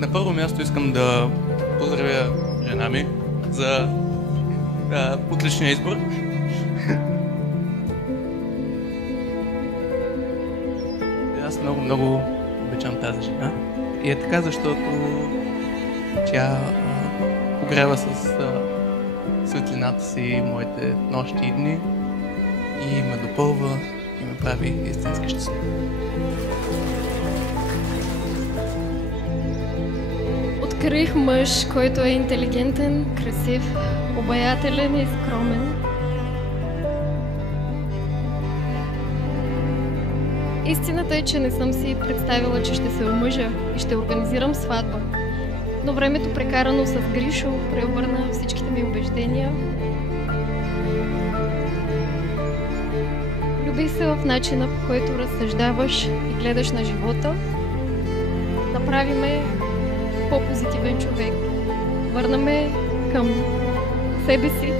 На първо място искам да поздравя жена ми за отличния избор. Аз много обичам тази жена. И е така, защото тя огрява с светлината си моите нощи и дни и ме допълва и ме прави истински щастлив. Открих мъж, който е интелигентен, красив, обаятелен и скромен. Истината е, че не съм си представила, че ще се омъжа и ще организирам сватба. Но времето, прекарано с Гришо, преобърна всичките ми убеждения. Любих се в начина, по който разсъждаваш и гледаш на живота. Направи ме по-позитивен човек. Върна ме към себе си.